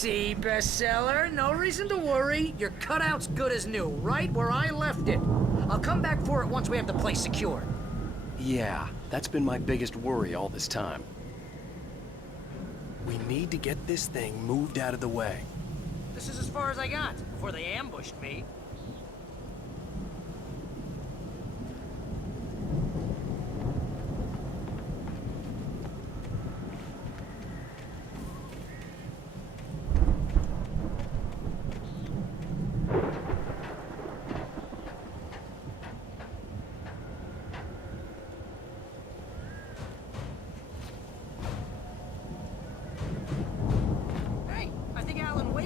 See, bestseller, no reason to worry. Your cutout's good as new, right where I left it. I'll come back for it once we have the place secure. Yeah, that's been my biggest worry all this time. We need to get this thing moved out of the way. This is as far as I got before they ambushed me.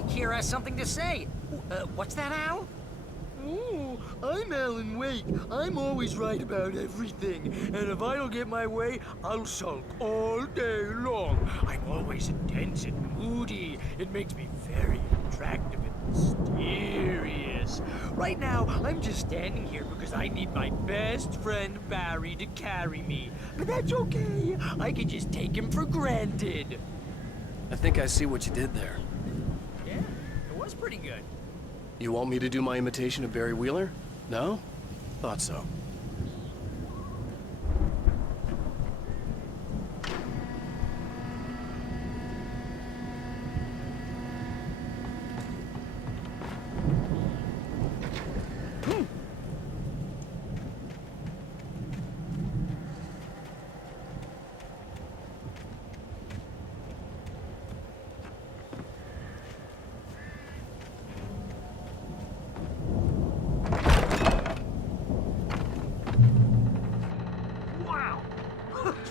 Here has something to say. What's that, Al? Ooh, I'm Alan Wake. I'm always right about everything. And if I don't get my way, I'll sulk all day long. I'm always intense and moody. It makes me very attractive and mysterious. Right now, I'm just standing here because I need my best friend Barry to carry me. But that's okay. I can just take him for granted. I think I see what you did there. Was pretty good. You want me to do my imitation of Barry Wheeler? No? Thought so.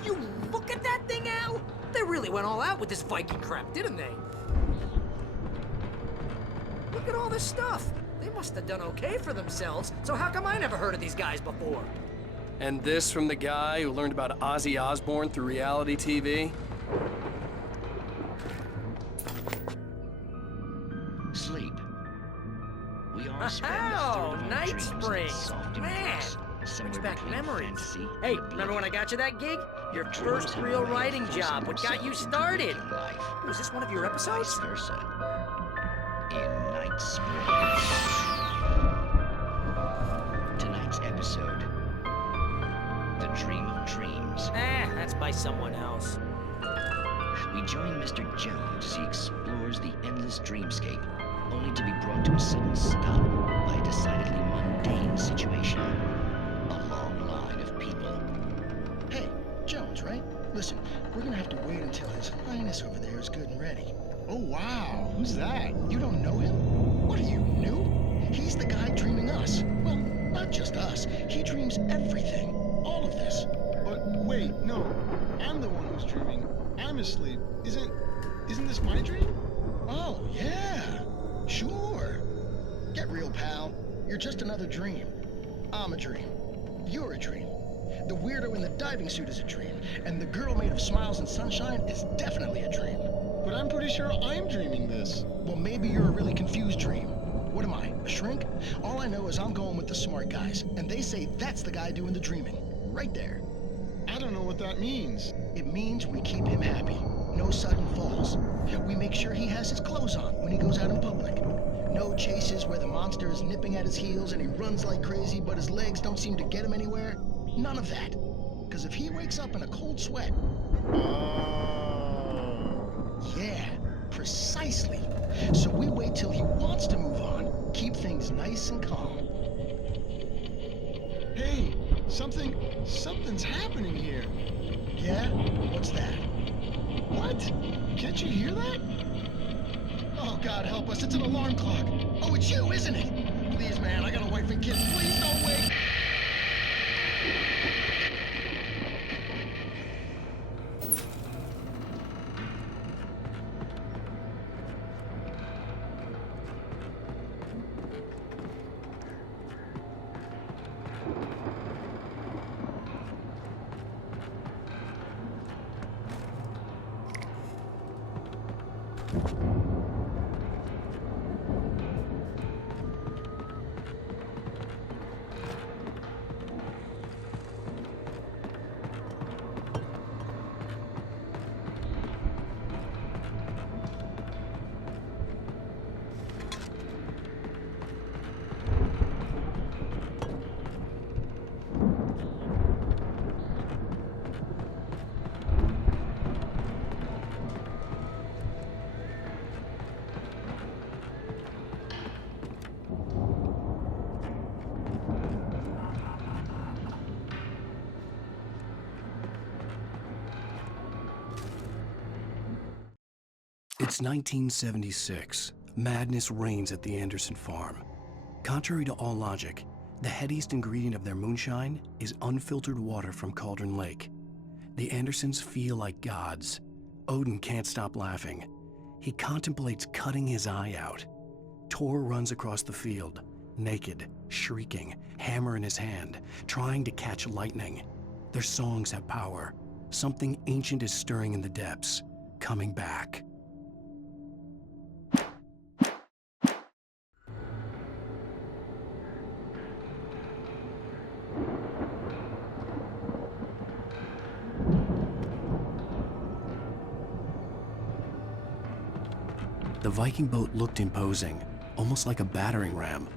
You look at that thing, Al! They really went all out with this Viking crap, didn't they? Look at all this stuff. They must have done okay for themselves, so how come I never heard of these guys before? And this from the guy who learned about Ozzy Osbourne through reality TV? Sleep. We all spend Oh, our Night dreams in Springs. soft Man, embrace, somewhere brings back between memories. fantasy Hey, and remember when I got you that gig? Your Dreams first have a real way of writing forcing job. What got you themselves into started? waking life, Was this one of your or episodes? Vice versa. In Night Springs. Tonight's episode: The Dream of Dreams. That's by someone else. We join Mr. Jones as he explores the endless dreamscape, only to be brought to a sudden stop by a decidedly mundane situation. A long line of people. Hey, Jones, right? Listen, we're gonna have to wait until His Highness over there is good and ready. Oh, wow. Who's that? You don't know him? What are you, new? He's the guy dreaming us. Well, not just us. He dreams everything. All of this. But wait, no. I'm the one who's dreaming. I'm asleep. Isn't this my dream? Oh, yeah. Sure. Get real, pal. You're just another dream. I'm a dream. You're a dream. The weirdo in the diving suit is a dream. And the girl made of smiles and sunshine is definitely a dream. But I'm pretty sure I'm dreaming this. Well, maybe you're a really confused dream. What am I, a shrink? All I know is I'm going with the smart guys, and they say that's the guy doing the dreaming. Right there. I don't know what that means. It means we keep him happy. No sudden falls. We make sure he has his clothes on when he goes out in public. No chases where the monster is nipping at his heels and he runs like crazy, but his legs don't seem to get him anywhere. None of that. Because if he wakes up in a cold sweat... Yeah, precisely. So we wait till he wants to move on. Keep things nice and calm. Hey, something's happening here. Yeah? What's that? What? Can't you hear that? Oh, God help us, it's an alarm clock. Oh, it's you, isn't it? Please, man, I got a wife and kids. Please don't wake. It's 1976. Madness reigns at the Anderson farm. Contrary to all logic, the headiest ingredient of their moonshine is unfiltered water from Cauldron Lake. The Andersons feel like gods. Odin can't stop laughing. He contemplates cutting his eye out. Tor runs across the field, naked, shrieking, hammer in his hand, trying to catch lightning. Their songs have power. Something ancient is stirring in the depths, coming back. The Viking boat looked imposing, almost like a battering ram.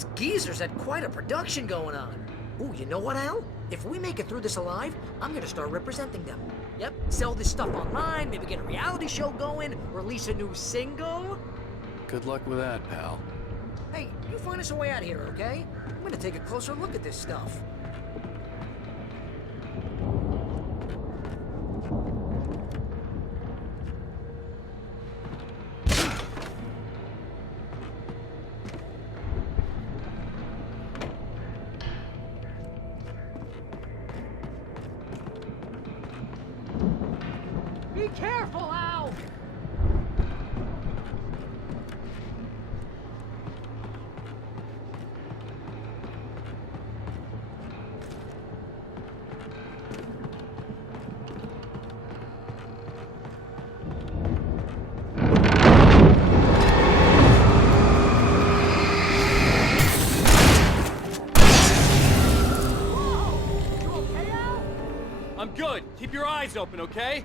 Those geezers had quite a production going on. Ooh, you know what, Al? If we make it through this alive, I'm gonna start representing them. Yep, sell this stuff online, maybe get a reality show going, release a new single. Good luck with that, pal. Hey, you find us a way out of here, okay? I'm gonna take a closer look at this stuff. Be careful, Al! Whoa! You okay, Al? I'm good. Keep your eyes open, okay?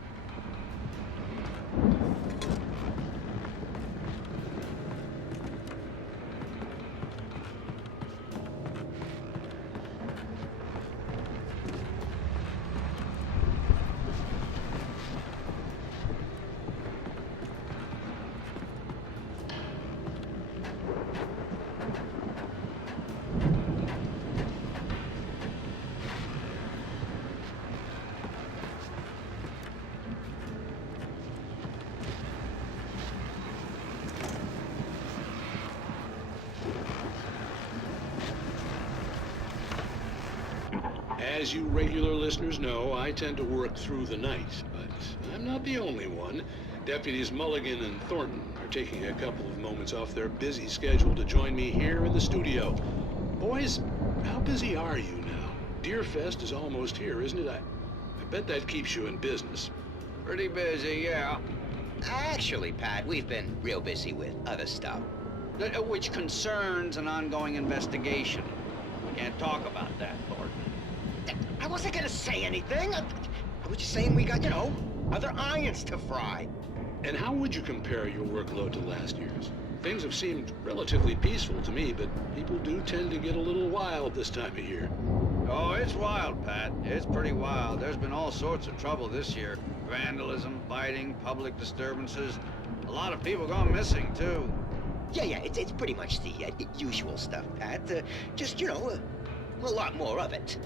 As you regular listeners know, I tend to work through the night, but I'm not the only one. Deputies Mulligan and Thornton are taking a couple of moments off their busy schedule to join me here in the studio. Boys, how busy are you now? Deerfest is almost here, isn't it? I bet that keeps you in business. Pretty busy, yeah. Actually, Pat, we've been real busy with other stuff, which concerns an ongoing investigation. Can't talk about that, Thornton. I wasn't gonna say anything. I was just saying we got, you know, other irons to fry. And how would you compare your workload to last year's? Things have seemed relatively peaceful to me, but people do tend to get a little wild this time of year. Oh, it's wild, Pat. It's pretty wild. There's been all sorts of trouble this year. Vandalism, fighting, public disturbances. A lot of people gone missing, too. Yeah, it's pretty much the usual stuff, Pat. Just, you know, a lot more of it.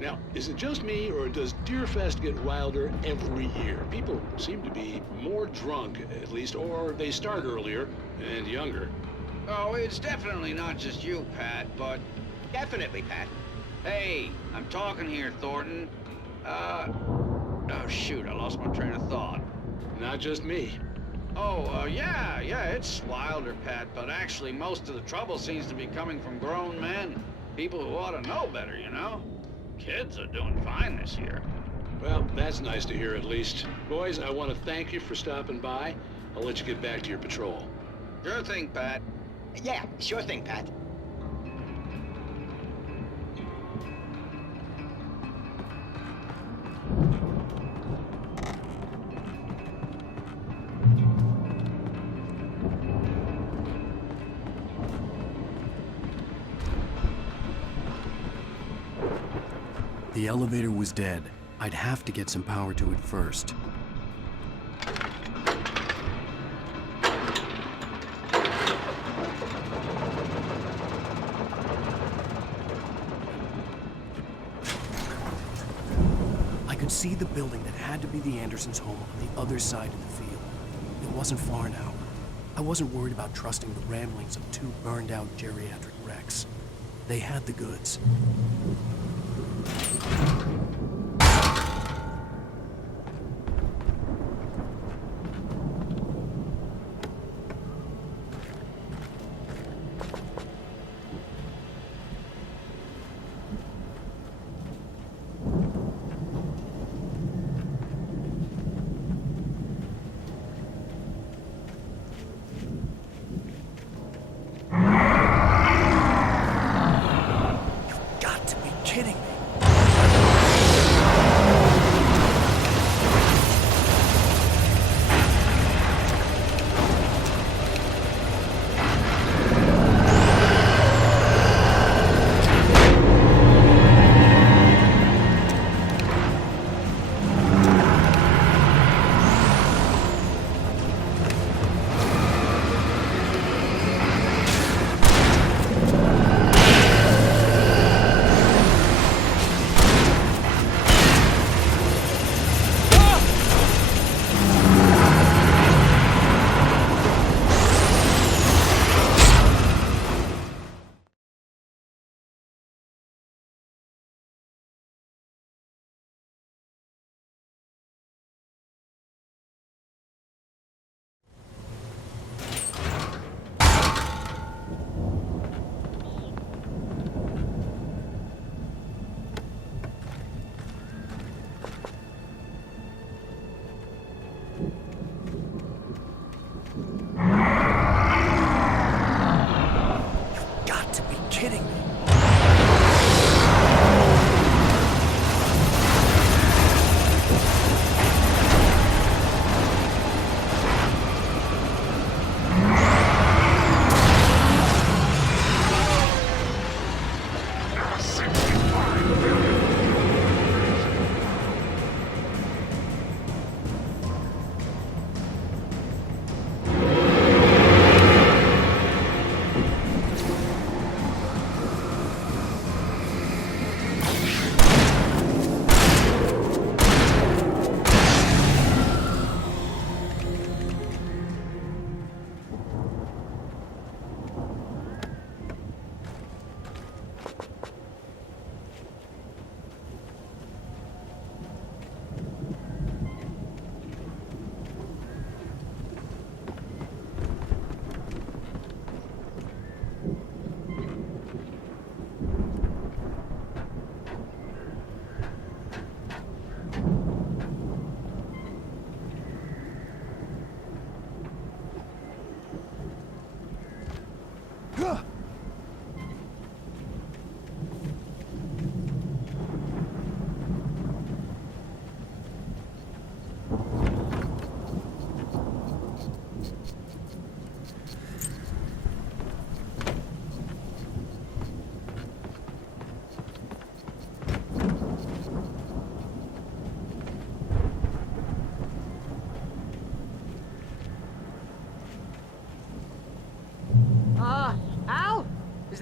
Now, is it just me, or does Deerfest get wilder every year? People seem to be more drunk, at least, or they start earlier and younger. Oh, it's definitely not just you, Pat, but... Definitely, Pat. Hey, I'm talking here, Thornton. Oh, shoot, I lost my train of thought. Not just me. Oh, yeah, it's wilder, Pat, but actually most of the trouble seems to be coming from grown men. People who ought to know better, you know? Kids are doing fine this year. Well, that's nice to hear at least. Boys, I want to thank you for stopping by. I'll let you get back to your patrol. Sure thing, Pat. Yeah, sure thing, Pat. The elevator was dead. I'd have to get some power to it first. I could see the building that had to be the Andersons' home on the other side of the field. It wasn't far now. I wasn't worried about trusting the ramblings of two burned-out geriatric wrecks. They had the goods. Got to be kidding me.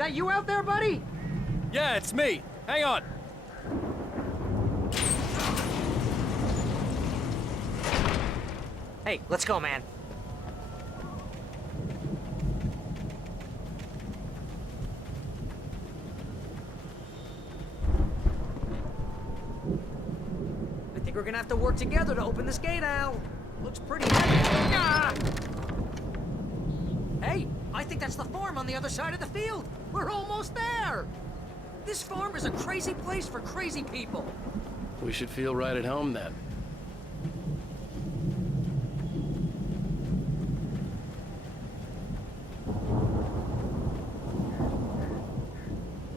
that you out there, buddy? Yeah, it's me. Hang on. Hey, let's go, man. I think we're gonna have to work together to open this gate, Al. Looks pretty heavy. Ah! Hey, I think that's the farm on the other side of the field. We're almost there. This farm is a crazy place for crazy people. We should feel right at home then.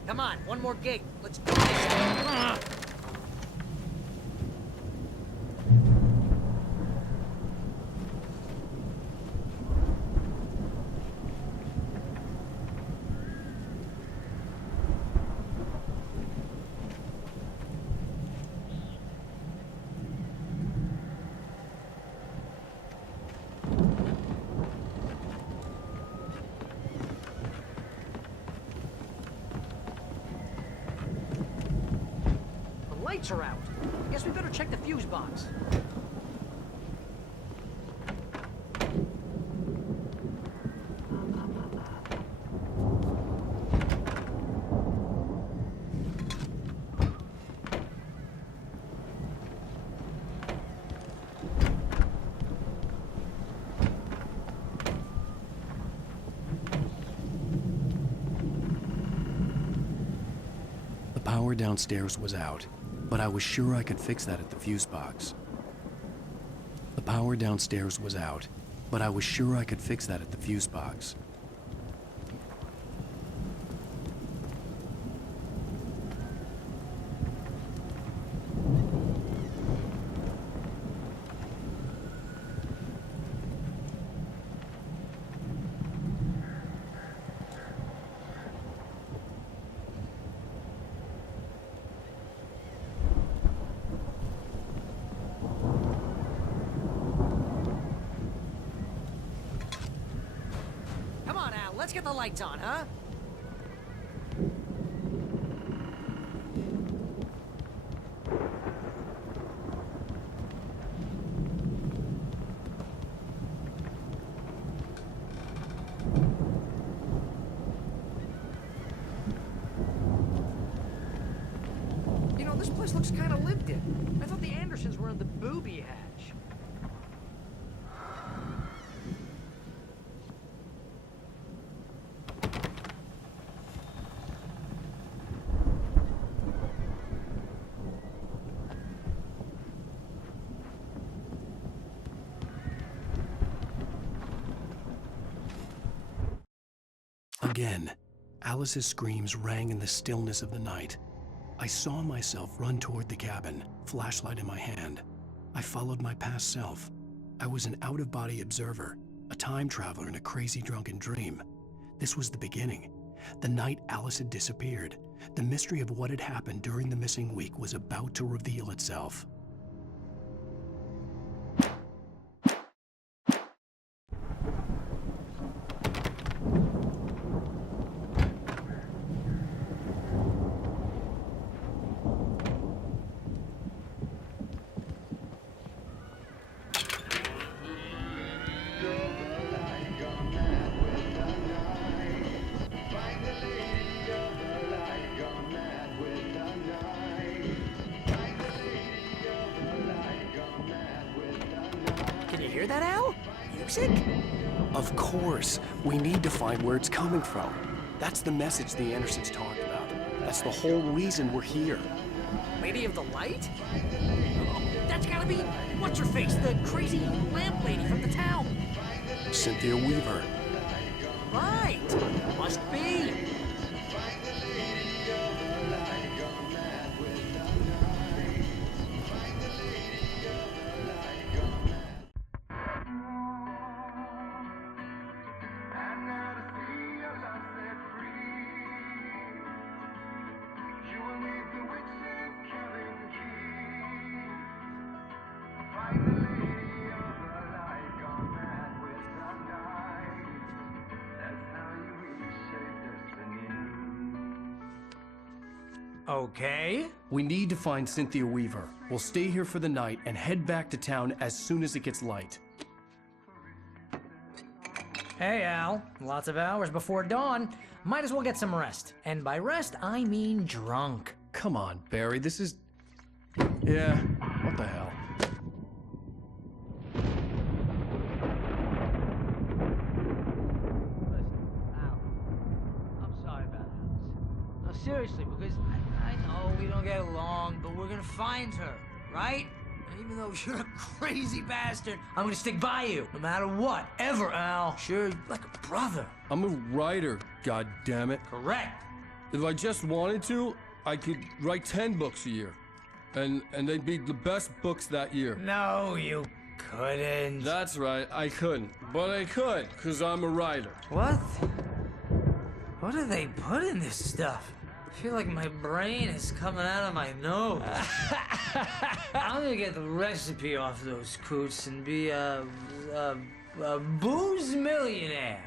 Come on, one more gate. Let's do this. Ah! Lights are out. Guess we better check the fuse box. The power downstairs was out, but I was sure I could fix that at the fuse box. The power downstairs was out, but I was sure I could fix that at the fuse box. Come on, Al, let's get the lights on, huh? You know, this place looks kind of lived in. I thought the Andersons were in the booby hatch. Again, Alice's screams rang in the stillness of the night. I saw myself run toward the cabin, flashlight in my hand. I followed my past self. I was an out-of-body observer, a time traveler in a crazy drunken dream. This was the beginning. The night Alice had disappeared. The mystery of what had happened during the missing week was about to reveal itself. Can you hear that, Al? Music? Of course, we need to find where it's coming from. That's the message the Andersons talked about. That's the whole reason we're here. Lady of the Light? Oh, that's gotta be, what's-her-face, the crazy lamp lady from the town. Cynthia Weaver. Right, must be. That's how you reshape destiny. Okay. We need to find Cynthia Weaver. We'll stay here for the night and head back to town as soon as it gets light. Hey, Al. Lots of hours before dawn. Might as well get some rest. And by rest, I mean drunk. Come on, Barry, this is... Yeah, what the hell? I'm sorry about Alice. No, seriously, because I know we don't get along, but we're gonna find her, right? And even though you're a crazy bastard, I'm gonna stick by you, no matter what, ever, Al. Sure, like a brother. I'm a writer, goddammit. Correct. If I just wanted to, I could write 10 books a year. And they'd be the best books that year. No, you couldn't. That's right, I couldn't. But I could, because I'm a writer. What? What do they put in this stuff? I feel like my brain is coming out of my nose. I'm gonna get the recipe off those coots and be a booze millionaire.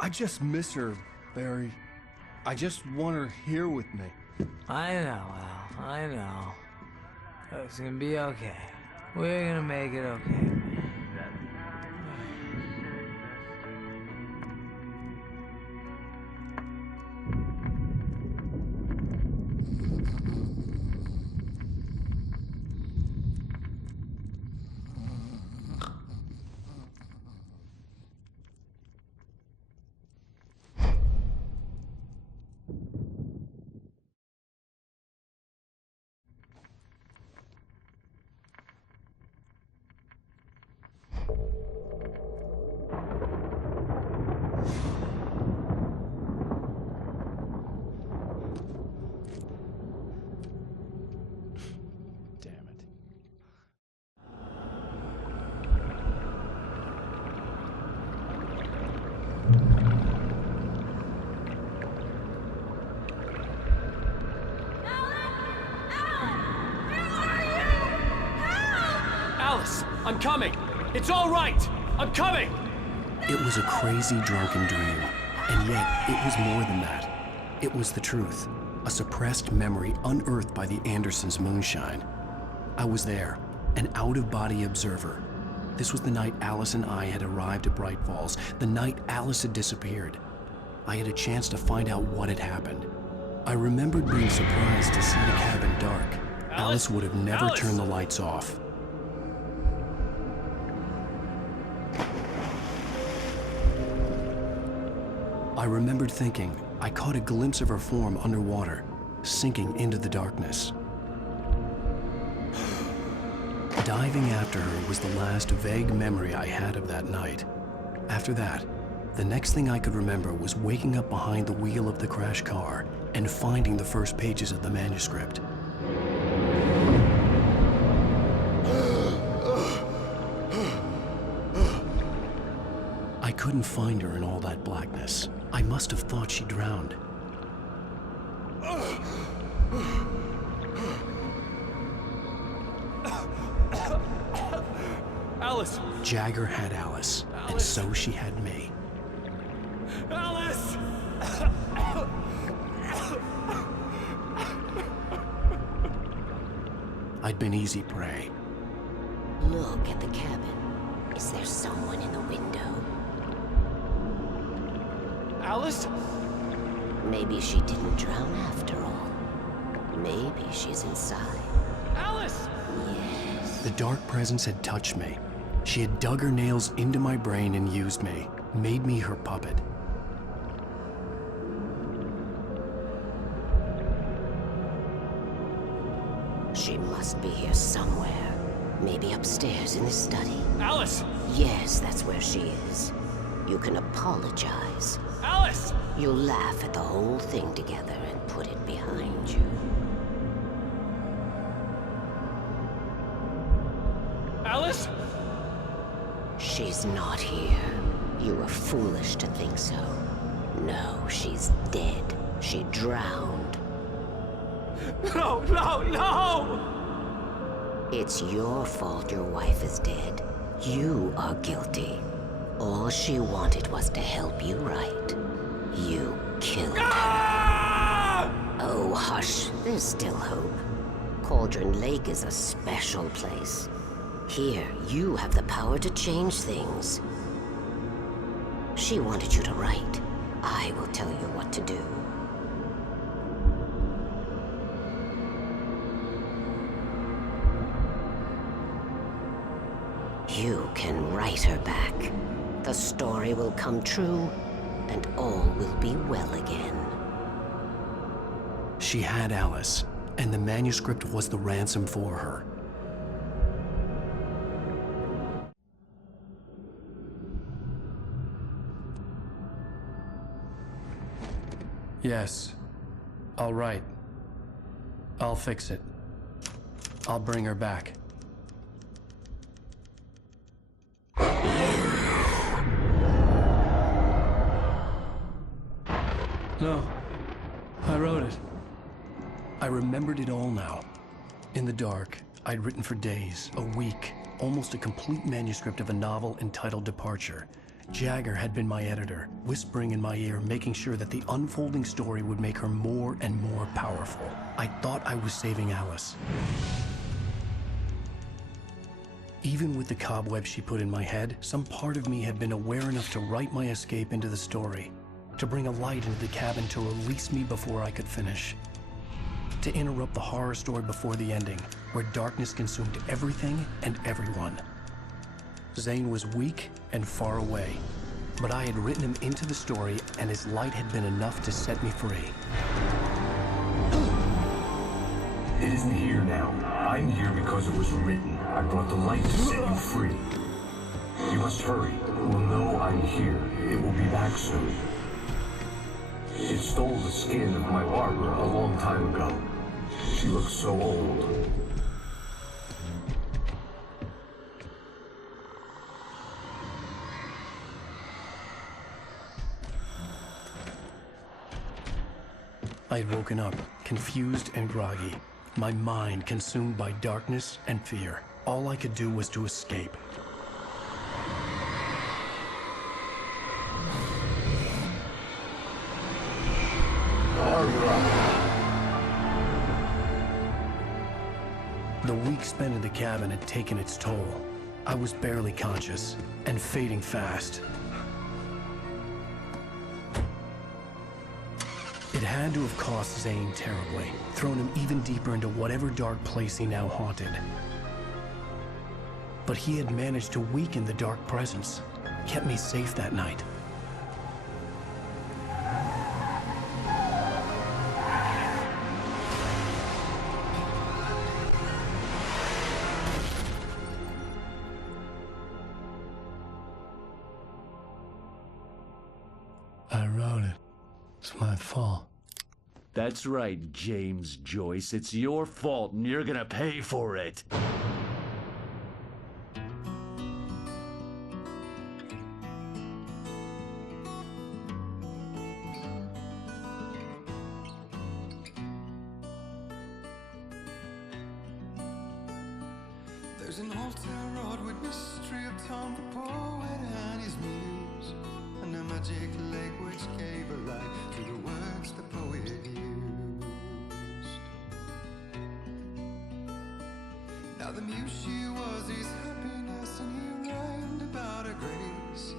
I just miss her, Barry. I just want her here with me. I know, Al. I know. It's gonna be okay. We're gonna make it okay. Damn it. Alice, I'm coming. It's all right. I'm coming. It was a crazy drunken dream, and yet it was more than that. It was the truth, a suppressed memory unearthed by the Andersons' moonshine. I was there, an out-of-body observer. This was the night Alice and I had arrived at Bright Falls, the night Alice had disappeared. I had a chance to find out what had happened. I remembered being surprised to see the cabin dark. Alice would have never turned the lights off. I remembered thinking I caught a glimpse of her form underwater, sinking into the darkness. Diving after her was the last vague memory I had of that night. After that, the next thing I could remember was waking up behind the wheel of the crash car and finding the first pages of the manuscript. I couldn't find her in all that blackness. I must have thought she drowned. Alice! Jagger had Alice, and so she had me. Alice! I'd been easy prey. Look at the cabin. Is there someone in the window? Alice? Maybe she didn't drown after all. Maybe she's inside. Alice! Yes. The dark presence had touched me. She had dug her nails into my brain and used me, made me her puppet. She must be here somewhere. Maybe upstairs in the study. Alice! Yes, that's where she is. You can apologize. Alice! You'll laugh at the whole thing together and put it behind you. Alice? She's not here. You were foolish to think so. No, she's dead. She drowned. No, no, no! It's your fault your wife is dead. You are guilty. All she wanted was to help you right. You killed her. Oh, hush. There's still hope. Cauldron Lake is a special place. Here, you have the power to change things. She wanted you to write. I will tell you what to do. You can write her back. The story will come true, and all will be well again. She had Alice, and the manuscript was the ransom for her. Yes. All right. I'll fix it. I'll bring her back. No. I wrote it. I remembered it all now. In the dark, I'd written for days, a week, almost a complete manuscript of a novel entitled Departure. Jagger had been my editor, whispering in my ear, making sure that the unfolding story would make her more and more powerful. I thought I was saving Alice. Even with the cobwebs she put in my head, some part of me had been aware enough to write my escape into the story, to bring a light into the cabin to release me before I could finish. To interrupt the horror story before the ending, where darkness consumed everything and everyone. Zane was weak and far away, but I had written him into the story, and his light had been enough to set me free. It isn't here now. I'm here because it was written. I brought the light to set you free. You must hurry. We'll know I'm here. It will be back soon. It stole the skin of my Barbara a long time ago. She looks so old. I had woken up, confused and groggy, my mind consumed by darkness and fear. All I could do was to escape. The week spent in the cabin had taken its toll. I was barely conscious, and fading fast. It had to have cost Zane terribly, thrown him even deeper into whatever dark place he now haunted. But he had managed to weaken the dark presence, kept me safe that night. I wrote it. It's my fault. That's right, James Joyce. It's your fault, and you're gonna pay for it. There's an old town road with mystery of Tom the poet and his muse, and a magic lake which gave a life to the words the poet used. Now the muse she was his happiness, and he rhymed about her grace,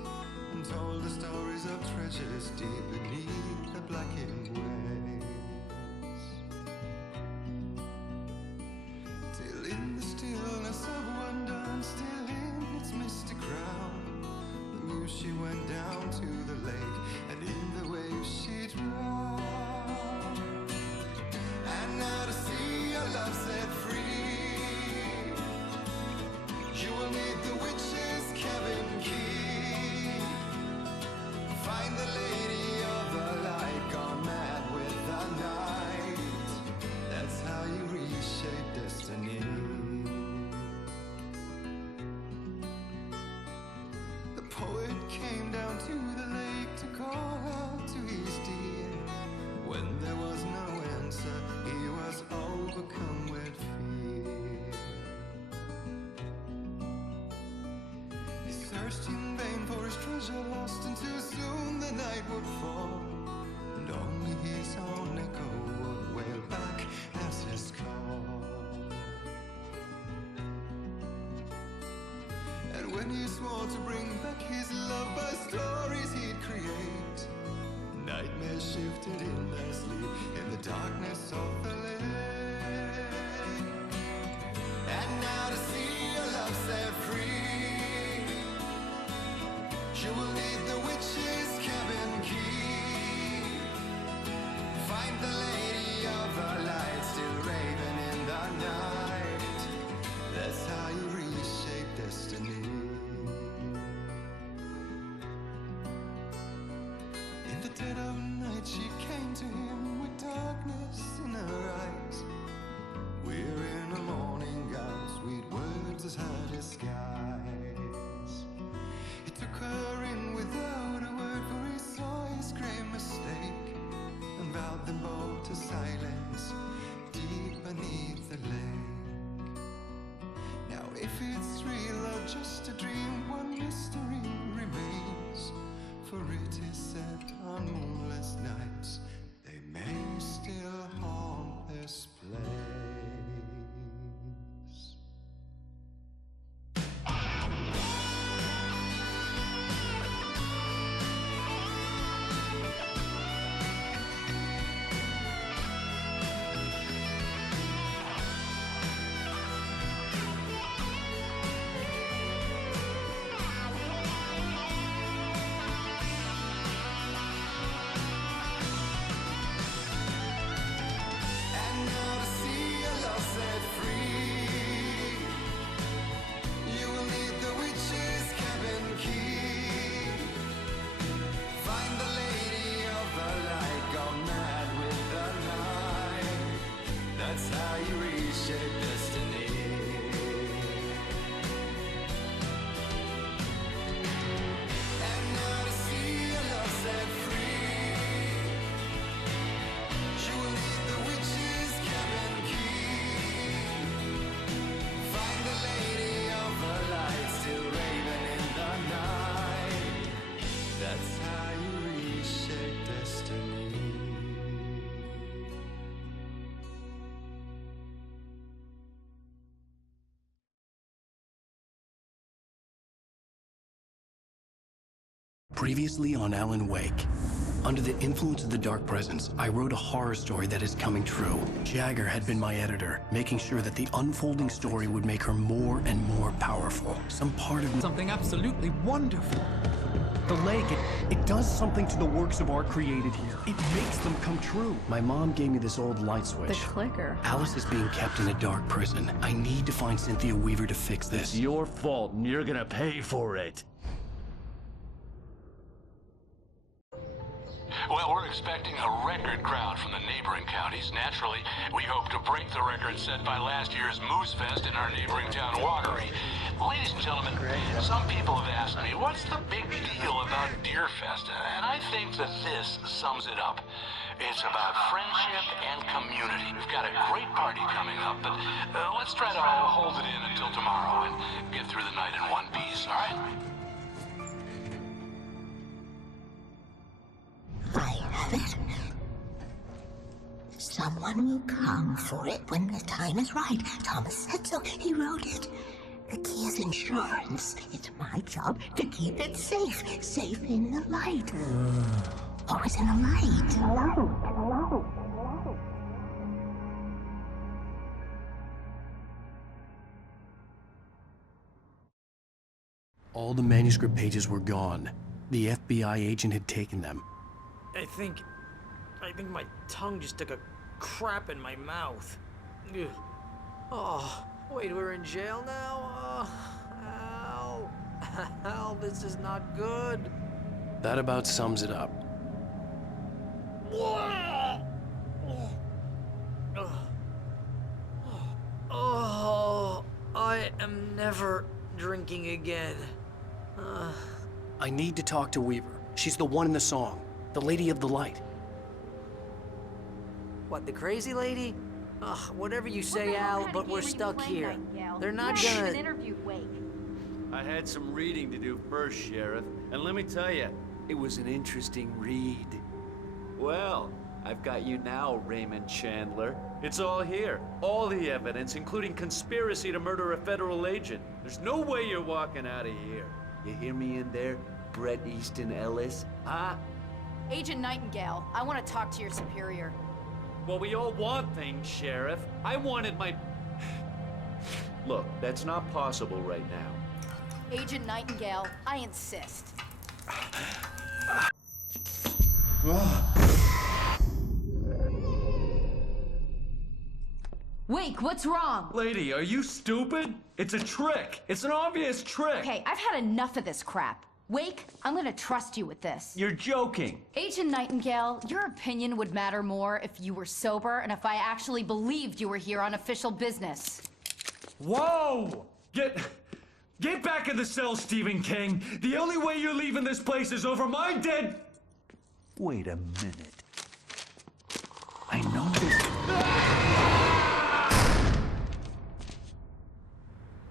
and told the stories of treasures deep beneath the blackened waves. Till in the stillness of wonder, still in its misty crown, the muse she went down to the lake, and in the waves she drowned. And now to see your love set free, you will need the witch's cabin key. Find the lady of the light, gone mad with the night. That's how you reshape destiny. The poet came down to the lake to call out to his dear. When there was no answer, he was overcome with fear. He searched in vain for his treasure lost, until soon the night would fall, and only his own echo would when he swore to bring back his love by stories he'd create. Nightmares shifted in their sleep in the darkness of the lake. And now to see your love set free, she will need the witch's cabin key. Find the lady of the light still raving in the night. That's how you reshape destiny. In the dead of night she came to him with darkness in her eyes. We're in a morning gown, sweet words as her disguise. He took her in without a word, for he saw his grave mistake, and vowed them both to silence deep beneath the lake. Now if it's real or just a dream, one mystery remains, for it is said on moonless nights they may still haunt this place. That's how you reshape destiny. And now to see your love set free, she will need the witch's cabin key. Find the lady of the light still raving in the night. That's how you reshape destiny. Previously on Alan Wake. Under the influence of the Dark Presence, I wrote a horror story that is coming true. Jagger had been my editor, making sure that the unfolding story would make her more and more powerful. Some part of me... Something absolutely wonderful. The lake, it does something to the works of art created here. It makes them come true. My mom gave me this old light switch. The clicker. Alice is being kept in a dark prison. I need to find Cynthia Weaver to fix this. It's your fault, and you're gonna pay for it. Well, we're expecting a record crowd from the neighboring counties. Naturally, we hope to break the record set by last year's Moose Fest in our neighboring town, Watery. Ladies and gentlemen, some people have asked me, what's the big deal about Deer Fest? And I think that this sums it up. It's about friendship and community. We've got a great party coming up, but let's try to hold it in until tomorrow and get through the night in one piece, all right? I have it. Someone will come for it when the time is right. Thomas said so. He wrote it. The key is insurance. It's my job to keep it safe. Safe in the light. Always in the light. All the manuscript pages were gone. The FBI agent had taken them. I think my tongue just took a crap in my mouth. Ugh. Oh, wait, we're in jail now? Al. Al, this is not good. That about sums it up. Oh, I am never drinking again. I need to talk to Weaver. She's the one in the song. The Lady of the Light. What, the crazy lady? Ugh, whatever you say, Al, but we're stuck here. They're not gonna... interviewed Wake. I had some reading to do first, Sheriff, and let me tell you, it was an interesting read. Well, I've got you now, Raymond Chandler. It's all here. All the evidence, including conspiracy to murder a federal agent. There's no way you're walking out of here. You hear me in there, Bret Easton Ellis? Huh? Agent Nightingale, I want to talk to your superior. Well, we all want things, Sheriff. I wanted my... Look, that's not possible right now. Agent Nightingale, I insist. Wake, what's wrong? Lady, are you stupid? It's a trick. It's an obvious trick. Okay, I've had enough of this crap. Wake, I'm gonna trust you with this. You're joking. Agent Nightingale, your opinion would matter more if you were sober and if I actually believed you were here on official business. Whoa! Get back in the cell, Stephen King. The only way you're leaving this place is over my dead... Wait a minute. I know this...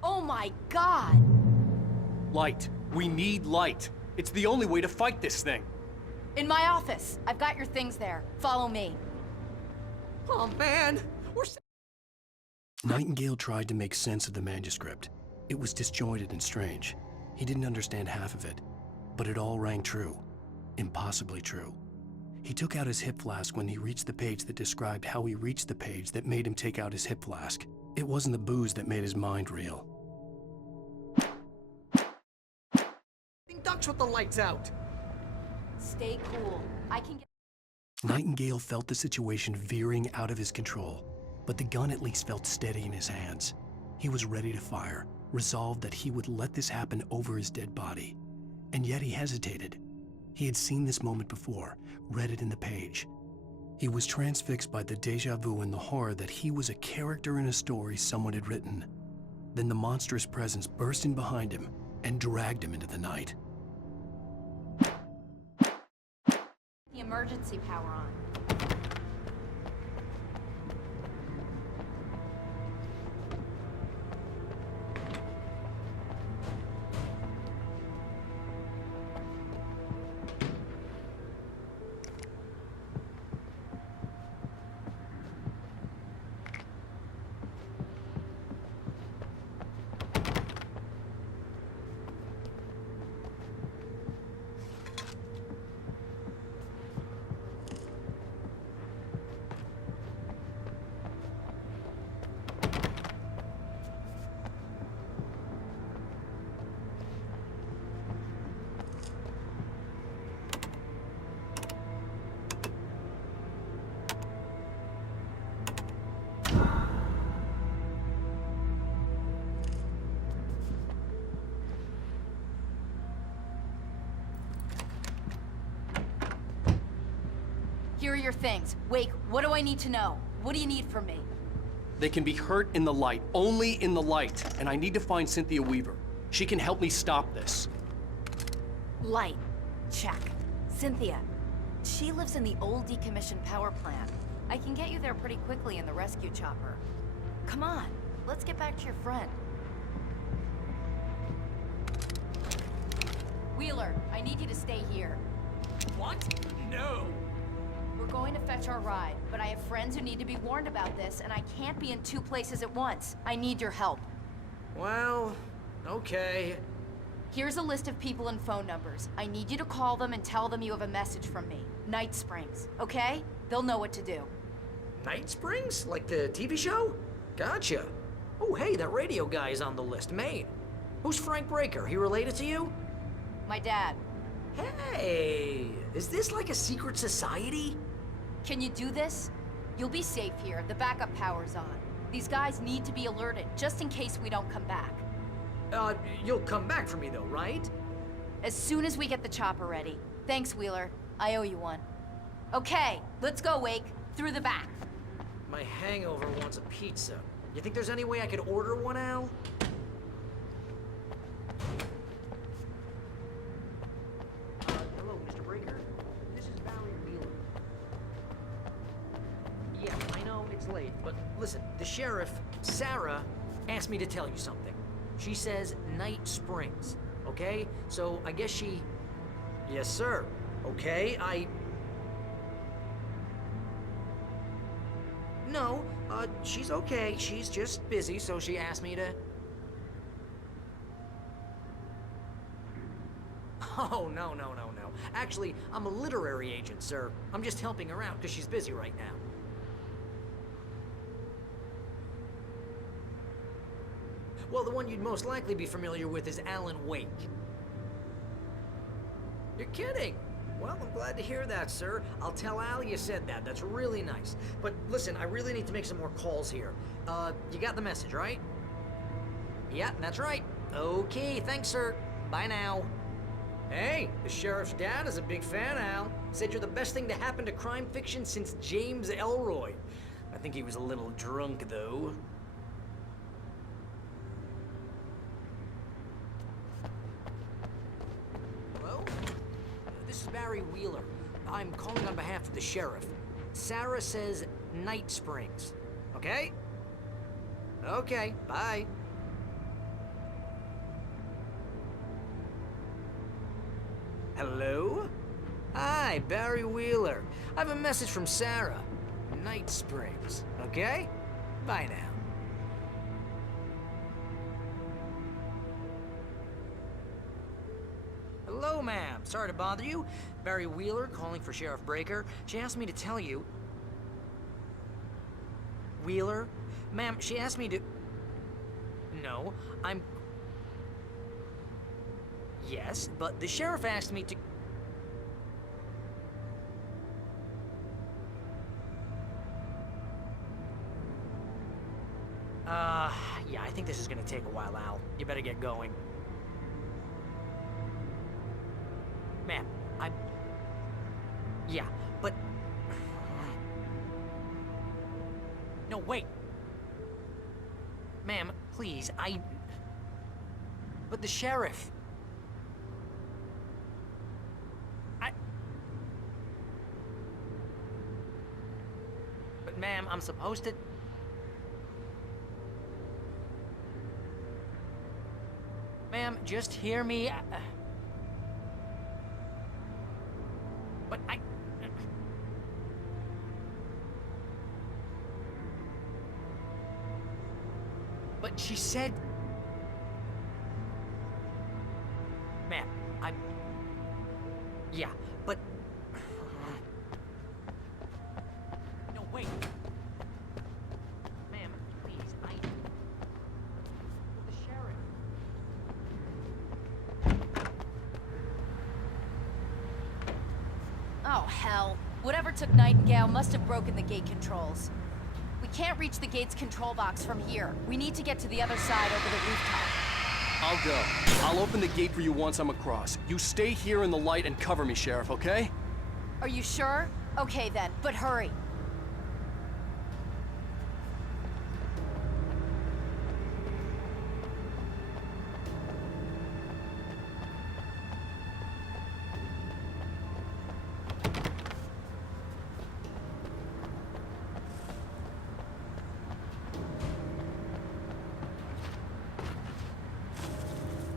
Oh my God! Light. We need light. It's the only way to fight this thing. In my office. I've got your things there. Follow me. Oh man, we're... Nightingale tried to make sense of the manuscript. It was disjointed and strange. He didn't understand half of it, but it all rang true. Impossibly true. He took out his hip flask when he reached the page that described how he reached the page that made him take out his hip flask. It wasn't the booze that made his mind reel. Ducks with the lights out. Stay cool. I can get... Nightingale felt the situation veering out of his control, but the gun at least felt steady in his hands. He was ready to fire, resolved that he would let this happen over his dead body. And yet he hesitated. He had seen this moment before, read it in the page. He was transfixed by the déjà vu and the horror that he was a character in a story someone had written. Then the monstrous presence burst in behind him and dragged him into the night. The emergency power on. Here are your things. Wake, what do I need to know? What do you need from me? They can be hurt in the light, only in the light, and I need to find Cynthia Weaver. She can help me stop this. Light. Check. Cynthia. She lives in the old decommissioned power plant. I can get you there pretty quickly in the rescue chopper. Come on, let's get back to your friend. Wheeler, I need you to stay here. What? No. We're going to fetch our ride, but I have friends who need to be warned about this, and I can't be in two places at once. I need your help. Well, okay. Here's a list of people and phone numbers. I need you to call them and tell them you have a message from me. Night Springs, okay? They'll know what to do. Night Springs? Like the TV show? Gotcha. Oh, hey, that radio guy is on the list, Maine. Who's Frank Breaker? He related to you? My dad. Hey, is this like a secret society? Can you do this? You'll be safe here. The backup power's on. These guys need to be alerted, just in case we don't come back. You'll come back for me though, right? As soon as we get the chopper ready. Thanks, Wheeler. I owe you one. Okay, let's go, Wake. Through the back. My hangover wants a pizza. You think there's any way I could order one, Al? Hello, Mr. Breaker. This is Valerie Wheeler. Yeah, I know it's late, but listen, the sheriff, Sarah, asked me to tell you something. She says Night Springs, okay? So I guess she... Yes, sir. Okay, No, she's okay. She's just busy, so she asked me to... Oh, no. Actually, I'm a literary agent, sir. I'm just helping her out because she's busy right now. Well, the one you'd most likely be familiar with is Alan Wake. You're kidding? Well, I'm glad to hear that, sir. I'll tell Al you said that. That's really nice. But listen, I really need to make some more calls here. You got the message, right? Yeah, that's right. Okay, thanks, sir. Bye now. Hey, the sheriff's dad is a big fan, Al. Said you're the best thing to happen to crime fiction since James Elroy. I think he was a little drunk, though. Hello? This is Barry Wheeler. I'm calling on behalf of the sheriff. Sarah says Night Springs. Okay? Okay, bye. Hello? Hi, Barry Wheeler. I have a message from Sarah. Night Springs. Okay? Bye now. Hello, ma'am. Sorry to bother you. Barry Wheeler calling for Sheriff Breaker. She asked me to tell you... Wheeler? Ma'am, she asked me to... No, I'm... Yes, but the sheriff asked me to... Yeah, I think this is gonna take a while, Al. You better get going. Ma'am, I'm... Yeah, but... No, wait. Ma'am, please, But the sheriff... But ma'am, I'm supposed to... Ma'am, just hear me. But But she said... Ma'am, Yeah, but... No, wait. Ma'am, please, The sheriff... Oh, hell. Whatever took Nightingale must have broken the gate controls. We can't reach the gate's control box from here. We need to get to the other side over the rooftop. I'll go. I'll open the gate for you once I'm across. You stay here in the light and cover me, Sheriff, okay? Are you sure? Okay then, but hurry.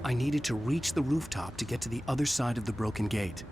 I needed to reach the rooftop to get to the other side of the broken gate.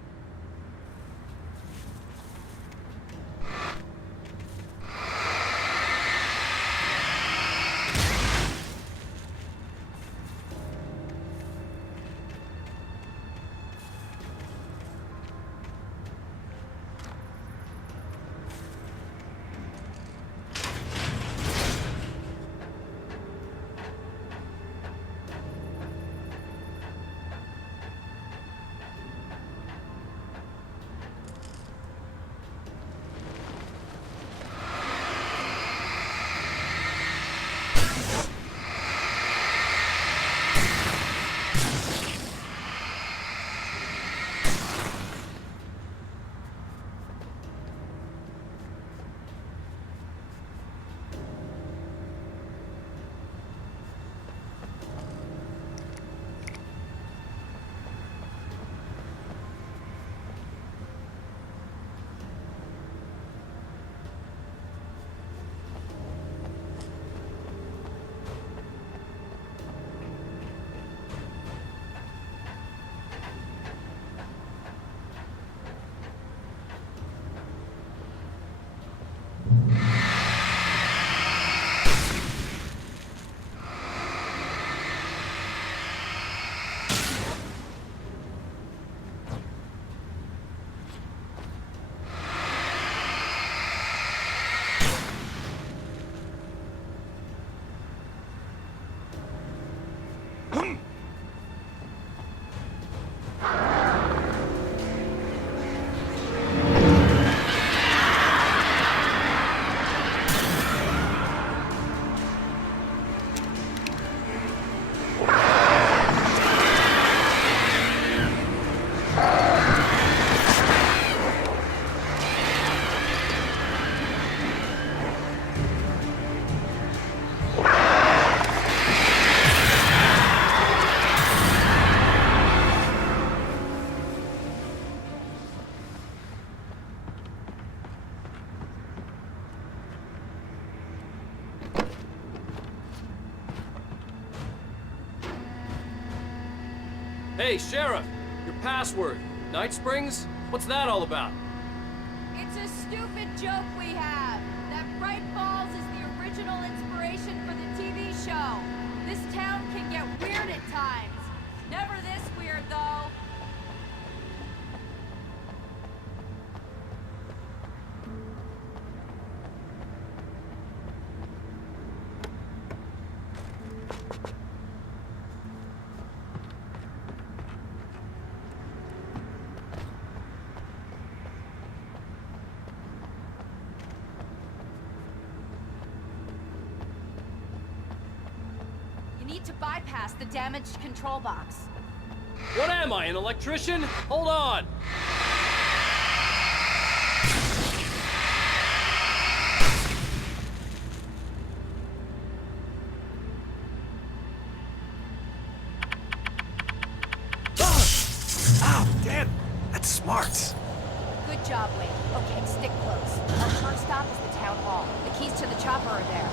Hey, Sheriff! Your password. Night Springs? What's that all about? It's a stupid joke we have. That Bright Falls is the original inspiration for the TV show. This town can get weird at times. Never this weird, though. You need to bypass the damaged control box. What am I, an electrician? Hold on! Ow, damn! That's smart. Good job, Wade. Okay, stick close. Our first stop is the town hall. The keys to the chopper are there.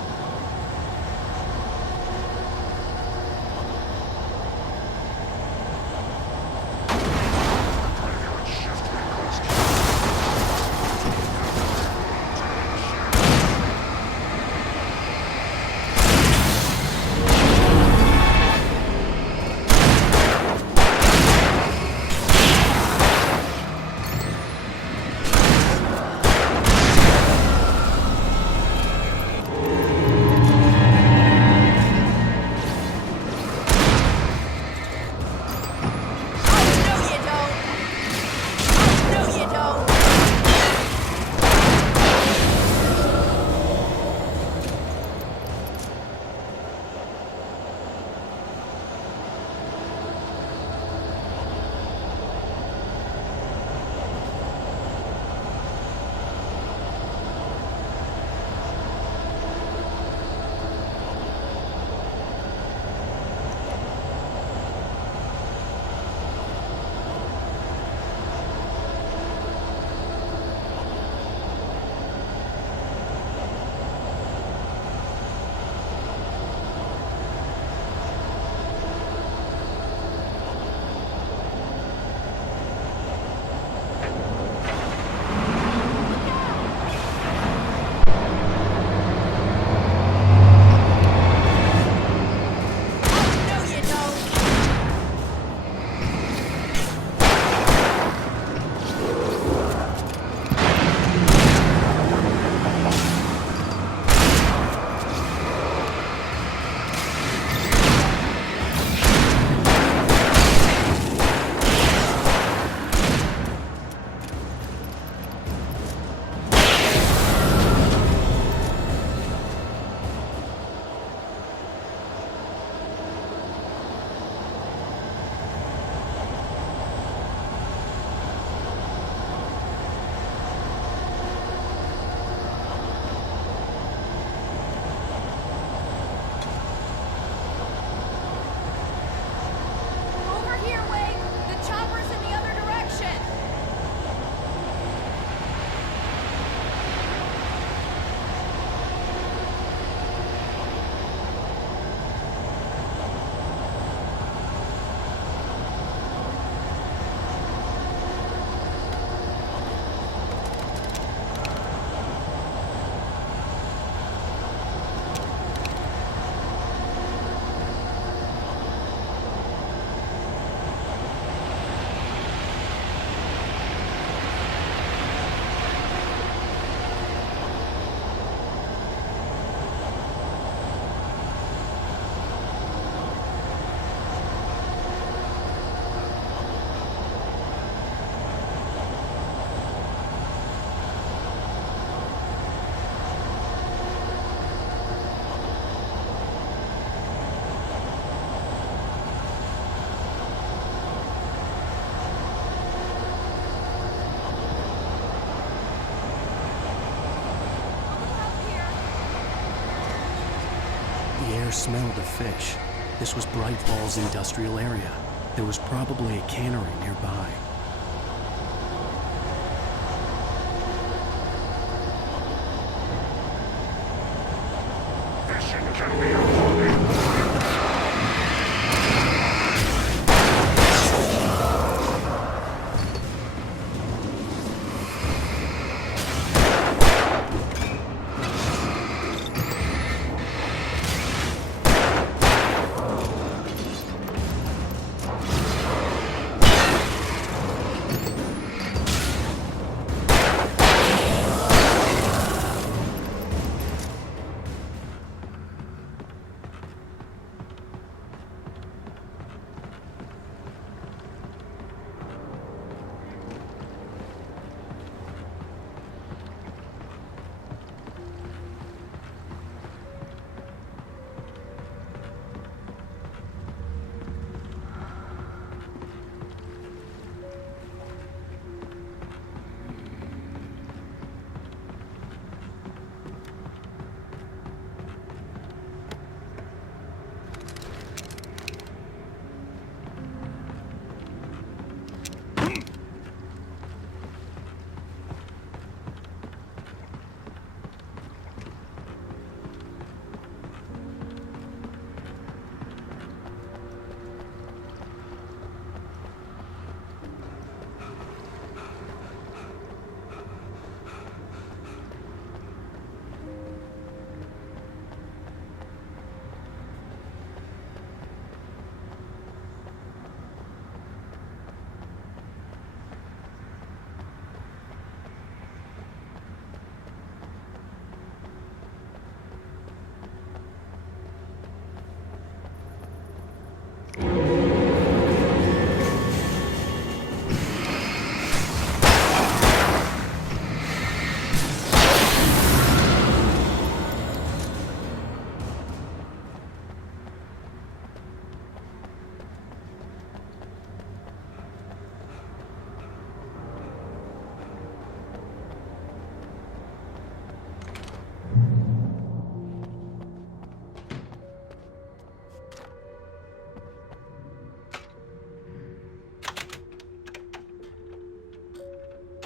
The air smelled of fish. This was Bright Falls industrial area. There was probably a cannery nearby. Fishing can be appalling.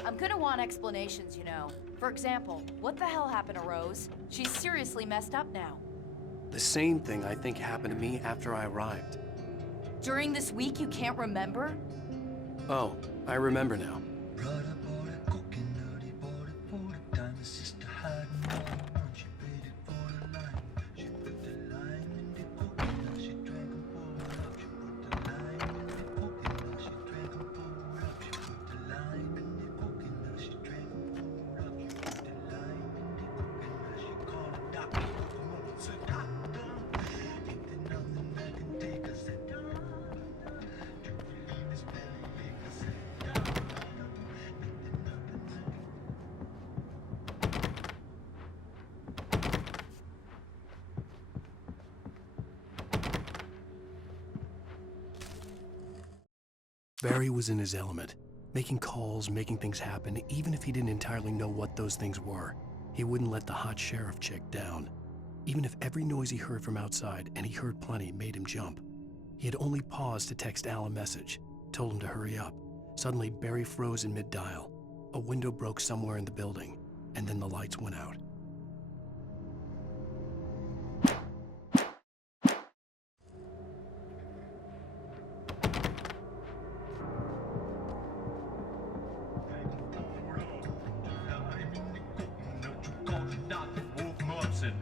I'm gonna want explanations, you know. For example, what the hell happened to Rose? She's seriously messed up now. The same thing I think happened to me after I arrived. During this week, you can't remember? Oh, I remember now. Barry was in his element, making calls, making things happen, even if he didn't entirely know what those things were. He wouldn't let the hot sheriff chick down. Even if every noise he heard from outside, and he heard plenty, made him jump. He had only paused to text Al a message, told him to hurry up. Suddenly, Barry froze in mid-dial. A window broke somewhere in the building, and then the lights went out. Said,